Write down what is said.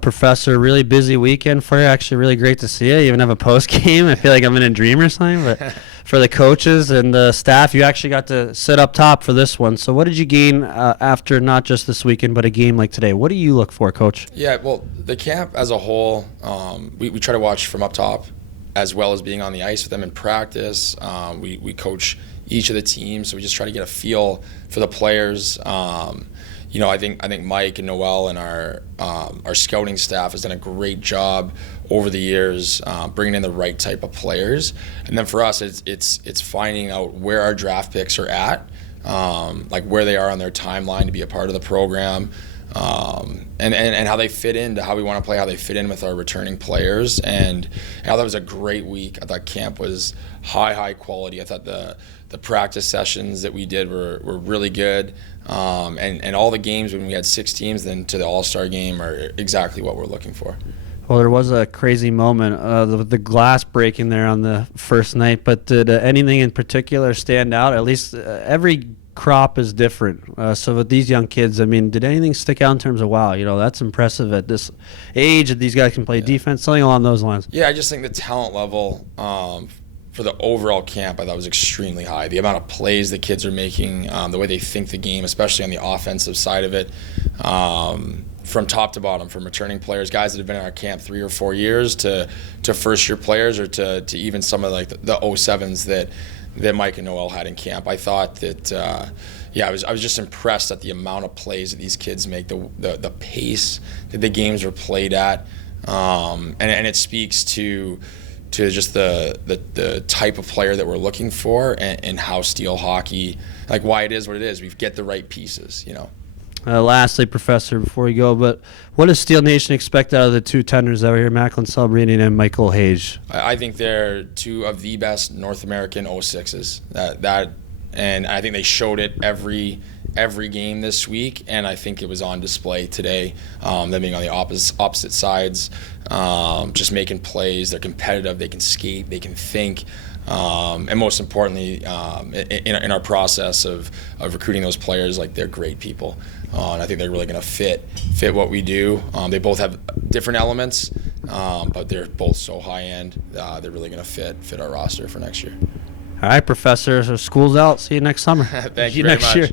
Professor, really busy weekend for you. Actually, really great to see you. You even have a post game. I feel like I'm in a dream or something. But for the coaches and the staff, you actually got to sit up top for this one. So what did you gain after not just this weekend, but a game like today? What do you look for, Coach? Yeah, well, the camp as a whole, we try to watch from up top as well as being on the ice with them in practice. We coach each of the teams, so we just try to get a feel for the players. I think Mike and Noel and our scouting staff has done a great job over the years bringing in the right type of players. And then for us, it's finding out where our draft picks are at, like where they are on their timeline to be a part of the program, and how they fit into how we want to play, how they fit in with our returning players. And that was a great week. I thought camp was high quality. I thought the practice sessions that we did were really good. And all the games when we had 6 teams then to the AllStar game are exactly what we're looking for. Well, there was a crazy moment, the glass breaking there on the first night, but did anything in particular stand out? At least every crop is different. So with these young kids, I mean, did anything stick out in terms of, wow, that's impressive at this age that these guys can play defense, something along those lines? Yeah, I just think the talent level for the overall camp, I thought was extremely high. The amount of plays the kids are making, the way they think the game, especially on the offensive side of it, from top to bottom, from returning players, guys that have been in our camp 3 or 4 years, to first-year players, or to even some of like the 07s that Mike and Noel had in camp. I thought that, I was just impressed at the amount of plays that these kids make, the pace that the games are played at, and it speaks to just the type of player that we're looking for, and how Steel hockey, like why it is what it is. We get the right pieces, Lastly, Professor, before we go, but what does Steel Nation expect out of the 2 tenders over here, Macklin Celebrini and Michael Hage? I think they're 2 of the best North American 06s. And I think they showed it every game this week, and I think it was on display today. Them being on the opposite sides, just making plays. They're competitive. They can skate. They can think. And most importantly, in our process of recruiting those players, like, they're great people, and I think they're really going to fit what we do. They both have different elements, but they're both so high end. They're really going to fit our roster for next year. All right, Professor. So school's out. See you next summer. Thank you very much. Year.